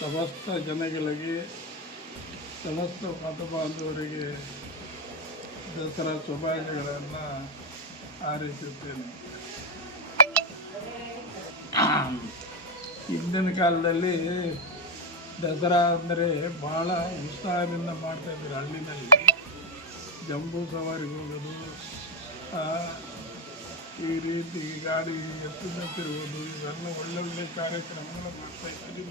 ಸಮಸ್ತ ಜನಗಳಿಗೆ, ಸಮಸ್ತ ಮತಬಾಂಧವರಿಗೆ ದಸರಾ ಶುಭಾಶಯಗಳನ್ನು ಹಾರೈಸುತ್ತೇನೆ. ಹಿಂದಿನ ಕಾಲದಲ್ಲಿ ದಸರಾ ಅಂದರೆ ಭಾಳ ಉತ್ಸಾಹದಿಂದ ಮಾಡ್ತಾಯಿದ್ರು. ಹಳ್ಳಿನಲ್ಲಿ ಜಂಬೂ ಸವಾರಿಗೆ ಹೋಗೋದು, ಈ ರೀತಿ ಗಾಡಿ ಎತ್ತಿರುವುದು, ಇವೆಲ್ಲ ಒಳ್ಳೊಳ್ಳೆ ಕಾರ್ಯಕ್ರಮಗಳು ಮಾಡ್ತಾಯಿದ್ರು.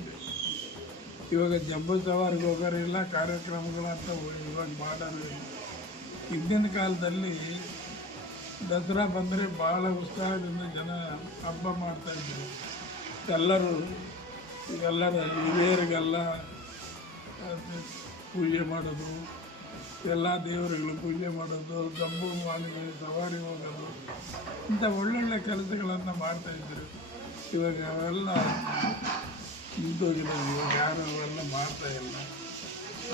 ಇವಾಗ ಜಂಬೂ ಸವಾರಿಗೆ ಹೋಗೋರಿಲ್ಲ, ಕಾರ್ಯಕ್ರಮಗಳು ಅಂತ ಇವಾಗ ಮಾಡೋದು. ಹಿಂದಿನ ಕಾಲದಲ್ಲಿ ದಸರಾ ಬಂದರೆ ಭಾಳ ಉತ್ಸಾಹದಿಂದ ಜನ ಹಬ್ಬ ಮಾಡ್ತಾಯಿದ್ರು. ಎಲ್ಲರ ಹಿರಿಯರಿಗೆಲ್ಲ ಪೂಜೆ ಮಾಡೋದು, ಎಲ್ಲ ದೇವರುಗಳು ಪೂಜೆ ಮಾಡೋದು, ಜಂಬೂ ಮಾಲಿಗೆ ಸವಾರಿ ಹೋಗೋದು, ಇಂಥ ಒಳ್ಳೊಳ್ಳೆ ಕೆಲಸಗಳನ್ನು ಮಾಡ್ತಾಯಿದ್ರು. ಇವಾಗ ಅವೆಲ್ಲ ನಿಂತೋಗಿದೆ. ಇವಾಗ ಯಾರು ಅವೆಲ್ಲ ಮಾಡ್ತಾಯಿಲ್ಲ.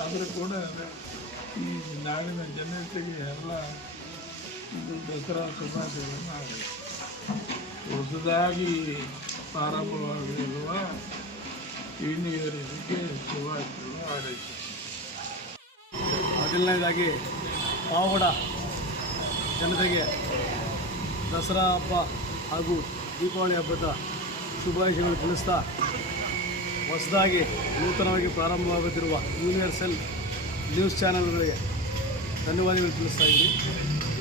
ಆದರೂ ಕೂಡ ಈ ನಾಡಿನ ಜನತೆಗೆ ಎಲ್ಲ ಇದು ದಸರಾ ಶುಭಾಶಯಗಳನ್ನು ಆಗಲಿ. ಹೊಸದಾಗಿ ಪ್ರಾರಂಭವಾಗಿರುವ ಯೂನಿವರ್ಸಿಟಿಗೆ ಶುಭಾಶಯಗಳು ಹಾರೈಸಿ. ಮೊದಲನೇದಾಗಿ ಪಾವಗಡ ಜನತೆಗೆ ದಸರಾ ಹಬ್ಬ ಹಾಗೂ ದೀಪಾವಳಿ ಹಬ್ಬದ ಶುಭಾಶಯಗಳು ತಿಳಿಸ್ತಾ, ಹೊಸದಾಗಿ ನೂತನವಾಗಿ ಪ್ರಾರಂಭವಾಗುತ್ತಿರುವ ಯೂನಿವರ್ಸಲ್ ನ್ಯೂಸ್ ಚಾನಲ್ಗಳಿಗೆ ಧನ್ಯವಾದಗಳು ತಿಳಿಸ್ತಾ ಇದ್ದೀನಿ.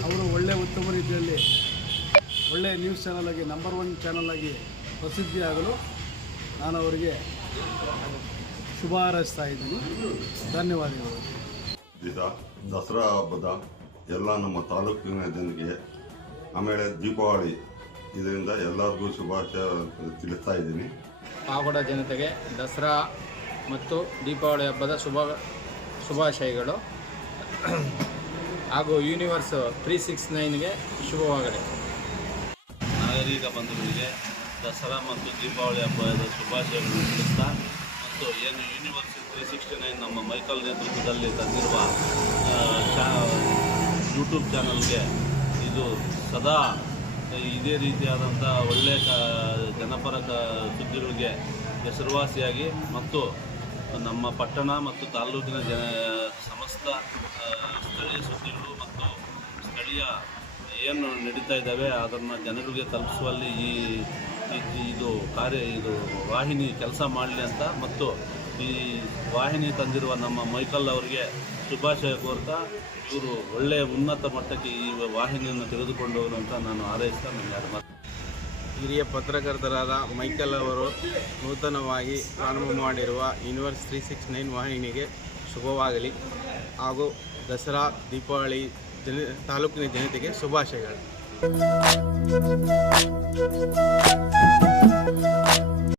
ಅವರು ಉತ್ತಮ ರೀತಿಯಲ್ಲಿ ಒಳ್ಳೆಯ ನ್ಯೂಸ್ ಚಾನಲಾಗಿ ನಂಬರ್ 1 ಚಾನಲಾಗಿ ಪ್ರಸಿದ್ಧಿಯಾಗಲು ನಾನು ಅವರಿಗೆ ಶುಭ ಹಾರೈಸ್ತಾ ಇದ್ದೀನಿ. ಧನ್ಯವಾದಗಳು. ದಸರಾ ಹಬ್ಬದ ಎಲ್ಲ ನಮ್ಮ ತಾಲೂಕಿನ ಜನರಿಗೆ, ಆಮೇಲೆ ದೀಪಾವಳಿ, ಇದರಿಂದ ಎಲ್ಲರಿಗೂ ಶುಭಾಶಯ ತಿಳಿಸ್ತಾ ಇದ್ದೀನಿ. ಪಾವಗಡ ಜನತೆಗೆ ದಸರಾ ಮತ್ತು ದೀಪಾವಳಿ ಹಬ್ಬದ ಶುಭಾಶಯಗಳು ಹಾಗೂ ಯೂನಿವರ್ಸ್ 369ಗೆ ಶುಭವಾಗಲಿ. ನಾಗರಿಕ ಬಂಧುಗಳಿಗೆ ದಸರಾ ಮತ್ತು ದೀಪಾವಳಿ ಹಬ್ಬದ ಶುಭಾಶಯಗಳನ್ನು ತಿಳಿಸ್ತಾ, ಮತ್ತು ಏನು ಯೂನಿವರ್ಸ್ 369 ನಮ್ಮ ಮೈಕಲ್ ನೇತೃತ್ವದಲ್ಲಿ ತಂದಿರುವ ಯೂಟ್ಯೂಬ್ ಚಾನಲ್ಗೆ ಇದು ಸದಾ ಇದೇ ರೀತಿಯಾದಂಥ ಒಳ್ಳೆಯ ಜನಪರ ಸುದ್ದಿಗಳಿಗೆ ಹೆಸರುವಾಸಿಯಾಗಿ, ಮತ್ತು ನಮ್ಮ ಪಟ್ಟಣ ಮತ್ತು ತಾಲೂಕಿನ ಸಮಸ್ತ ಸ್ಥಳೀಯ ಸುದ್ದಿಗಳು ಮತ್ತು ಸ್ಥಳೀಯ ಏನು ನಡೀತಾ ಇದ್ದಾವೆ ಅದನ್ನು ಜನರಿಗೆ ತಲುಪಿಸುವಲ್ಲಿ ಇದು ವಾಹಿನಿ ಕೆಲಸ ಮಾಡಲಿ ಅಂತ, ಮತ್ತು ಈ ವಾಹಿನಿ ತಂದಿರುವ ನಮ್ಮ ಮೈಕಲ್ ಅವರಿಗೆ ಶುಭಾಶಯ ಕೋರ್ತಾ, ಇವರು ಒಳ್ಳೆಯ ಉನ್ನತ ಮಟ್ಟಕ್ಕೆ ಈ ವಾಹಿನಿಯನ್ನು ತೆಗೆದುಕೊಂಡು ಅಂತ ನಾನು ಹಾರೈಸ್ತಾ ನನ್ನ ಹಿರಿಯ ಪತ್ರಕರ್ತರಾದ ಮೈಕಲ್ ಅವರು ನೂತನವಾಗಿ ಪ್ರಾರಂಭ ಮಾಡಿರುವ ಯೂನಿವರ್ಸ್ 369 ವಾಹಿನಿಗೆ ಶುಭವಾಗಲಿ, ಹಾಗೂ ದಸರಾ ದೀಪಾವಳಿ ತಾಲೂಕಿನ ಜನತೆಗೆ ಶುಭಾಶಯಗಳು.